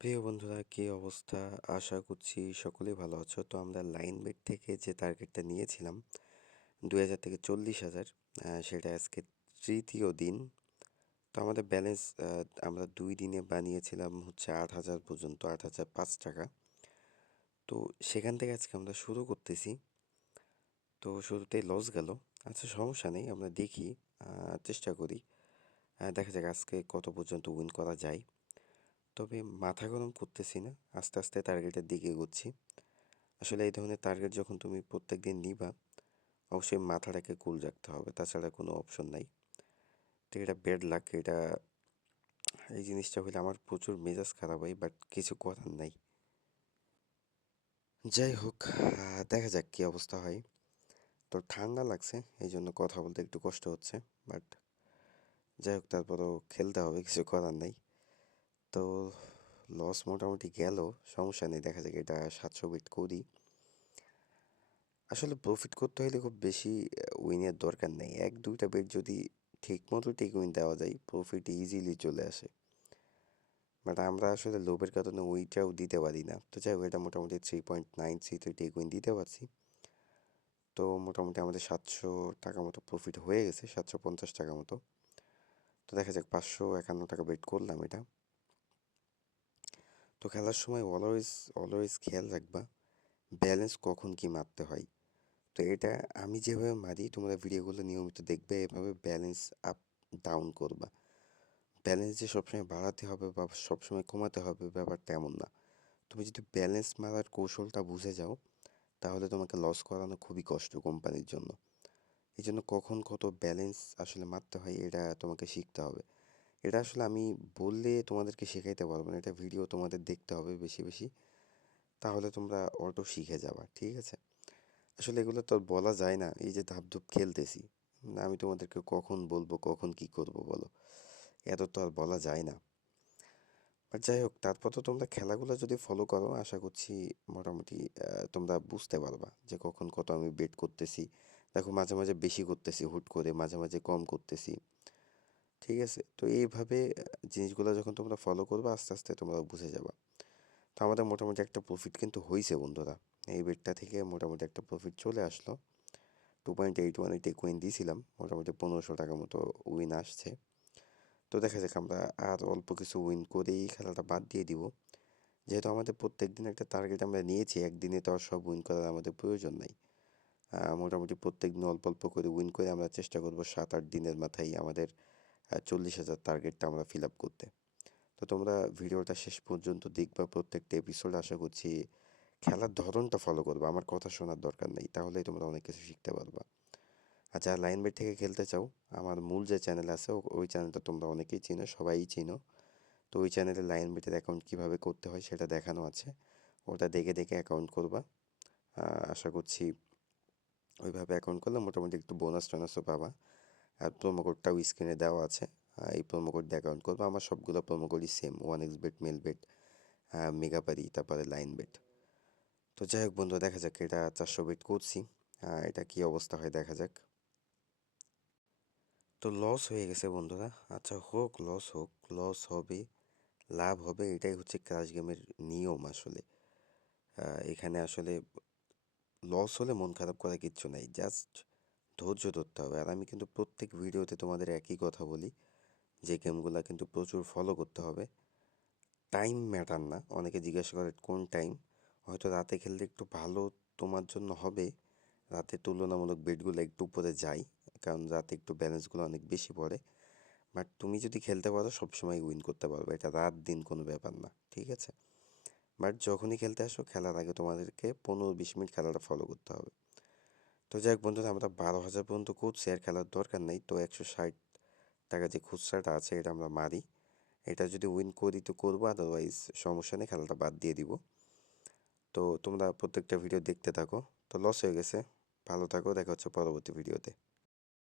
প্রিয় বন্ধুরা, কি অবস্থা? আশা করছি সকলেই ভালো আছো। তো আমরা লাইন বেট থেকে যে টার্গেটটা নিয়েছিলাম ২,০০০ থেকে ৪০,০০০, সেটা আজকে তৃতীয় দিন। তো আমাদের ব্যালেন্স আমরা ২ দিনে বানিয়েছিলাম হচ্ছে ৮,০০০ পর্যন্ত, ৮,০০৫ টাকা। তো সেখান থেকে আজকে আমরা শুরু করতেছি। তো শুরুতেই লস গেল। আচ্ছা, সমস্যা নেই, আমরা দেখি, চেষ্টা করি। দেখা যাক আজকে কত পর্যন্ত উইন করা যায়। তবে মাথা গরম করতেছি না, আস্তে আস্তে টার্গেটের দিকে এগোচ্ছি। আসলে এই ধরনের টার্গেট যখন তুমি প্রত্যেকদিন নিবা, অবশ্যই মাথাটাকে কুল রাখতে হবে, তাছাড়া কোনো অপশন নাই। তো এটা ব্যাড লাক, এটা এই জিনিসটা হলে আমার প্রচুর মেজাজ খারাপ হয়, বাট কিছু করার নাই। যাই হোক, দেখা যাক কী অবস্থা হয়। তো ঠান্ডা লাগছে, এই জন্য কথা বলতে একটু কষ্ট হচ্ছে, বাট যাই হোক, তারপরেও খেলতে হবে, কিছু করার নাই। তো লস মোটামুটি গেল, সমস্যা নেই, দেখা যাক এটা 700 বিট করি। আসলে প্রফিট করতে হলে খুব বেশি উইনের দরকার নেই, 1-2টা বেট যদি ঠিক মতো টেক উইন দেওয়া যায়, প্রফিট ইজিলি চলে আসে। বাট আমরা আসলে লোভের কারণে ওইটাও দিতে পারি না। তো যাই হোক, এটা মোটামুটি 3.93 টেক উইন দিতে পারছি। তো মোটামুটি আমাদের 700 টাকা মতো প্রফিট হয়ে গেছে, 750 টাকা মতো। তো দেখা যাক, 551 টাকা বেট করলাম এটা। তো খেলার সময় অলওয়েজ অলওয়েজ খেয়াল রাখবা ব্যালেন্স কখন কি মারতে হয়। তো এটা আমি যেভাবে মারি, তোমরা ভিডিওগুলো নিয়মিত দেখবে, এভাবে ব্যালেন্স আপ ডাউন করবা। ব্যালেন্স যে সবসময় বাড়াতে হবে বা সবসময় কমাতে হবে, ব্যাপারটা এমন না। তুমি যদি ব্যালেন্স মারার কৌশলটা বুঝে যাও, তাহলে তোমাকে লস করানো খুবই কষ্ট কোম্পানির জন্য। এই জন্য কখন কত ব্যালেন্স আসলে মারতে হয়, এটা তোমাকে শিখতে হবে। এটা আসলে আমি বললে তোমাদেরকে শেখাইতে পারবো না, এটা ভিডিও তোমাদের দেখতে হবে বেশি বেশি, তাহলে তোমরা অটো শিখে যাবা, ঠিক আছে? আসলে এগুলো তো আর বলা যায় না, এই যে ধাপধুপ খেলতেছি, না আমি তোমাদেরকে কখন বলবো কখন কি করব বলো, এত তো আর বলা যায় না। বাট যাই হোক, তারপর তো তোমরা খেলাগুলো যদি ফলো করো, আশা করছি মোটামুটি তোমরা বুঝতে পারবা যে কখন কত আমি বেট করতেছি। দেখো, মাঝে মাঝে বেশি করতেছি হুট করে, মাঝে মাঝে কম করতেছি, ঠিক আছে? তো এইভাবে জিনিসগুলো যখন তোমরা ফলো করবে, আস্তে আস্তে তোমরা বুঝে যাবা। তো আমাদের মোটামুটি একটা প্রফিট কিন্তু হয়েছে বন্ধুরা, এই বেটটা থেকে মোটামুটি একটা প্রফিট চলে আসলো। 2.81 টেক উইন দিয়েছিলাম, মোটামুটি 1500 টাকা মতো উইন আসছে। তো দেখা যাক, আমরা আর অল্প কিছু উইন করেই খেলাটা বাদ দিয়ে দিব। যেহেতু আমাদের প্রত্যেক দিন একটা টার্গেট আমরা নিয়েছি, একদিনে তো আর সব উইন করার আমাদের প্রয়োজন নাই। মোটামুটি প্রত্যেক দিন অল্প অল্প করে উইন করে আমরা চেষ্টা করব 7-8 দিনের মাথায় আমাদের 40,000 টার্গেটটা আমরা ফিল আপ করতে। তো তোমরা ভিডিওটা শেষ পর্যন্ত দেখবা, প্রত্যেকটা এপিসোড। আশা করছি খেলার ধরনটা ফলো করবা, আমার কথা শোনার দরকার নেই, তাহলেই তোমরা অনেক কিছু শিখতে পারবা। আর যারা লাইন বেট থেকে খেলতে চাও, আমার মূল যে চ্যানেল আছে, ওই চ্যানেলটা তোমরা অনেকেই চিনো, সবাই চিনো। তো ওই চ্যানেলে লাইন বেটের অ্যাকাউন্ট কীভাবে করতে হয় সেটা দেখানো আছে, ওটা দেখে দেখে অ্যাকাউন্ট করবা। আশা করছি ওইভাবে অ্যাকাউন্ট করলে মোটামুটি একটু বোনাস টোনাসও পাবা। আর প্রোমো কোডটাও স্ক্রিনে দেওয়া আছে, এই প্রোমো কোড দিয়ে অ্যাকাউন্ট করবো। আমার সবগুলো প্রোমো কোডই সেম, 1xBet, মেলবেট, মেগাপারি, তারপরে লাইন বেট। তো যাই হোক বন্ধু, দেখা যাক, এটা 400 বেট করছি, এটা কি অবস্থা হয় দেখা যাক। তো লস হয়ে গেছে বন্ধুরা। আচ্ছা, হোক, লস হোক, লস হবে, লাভ হবে, এটাই হচ্ছে ক্রাশ গেমের নিয়ম আসলে। এখানে আসলে লস হলে মন খারাপ করার কিচ্ছু নাই, জাস্ট ধৈর্য ধরতে হবে। আর আমি কিন্তু প্রত্যেক ভিডিওতে তোমাদের একই কথা বলি, যে গেমগুলো কিন্তু প্রচুর ফলো করতে হবে। টাইম ম্যাটার না, অনেকে জিজ্ঞাসা করে কোন টাইম। হয়তো রাতে খেললে একটু ভালো তোমার জন্য হবে, রাতে তুলনামূলক বেটগুলো একটু উপরে যায়, কারণ রাতে একটু ব্যালেন্সগুলো অনেক বেশি পড়ে। বাট তুমি যদি খেলতে পারো, সবসময় উইন করতে পারবে, এটা রাত দিন কোনো ব্যাপার না, ঠিক আছে? বাট যখনই খেলতে আসো, খেলার আগে তোমাদেরকে 15-20 মিনিট খেলাটা ফলো করতে হবে। তো যাই হোক বন্ধুরা, আমরা 12,000 পর্যন্ত করছি, আর খেলার দরকার নেই। তো 160 টাকা যে খুচরাটা আছে, এটা আমরা মারি। এটা যদি উইন করি তো করবো, আদারওয়াইজ সমস্যা নেই, খেলাটা বাদ দিয়ে দিব। তো তোমরা প্রত্যেকটা ভিডিও দেখতে থাকো। তো লস হয়ে গেছে, ভালো থাকো, দেখা হচ্ছে পরবর্তী ভিডিওতে।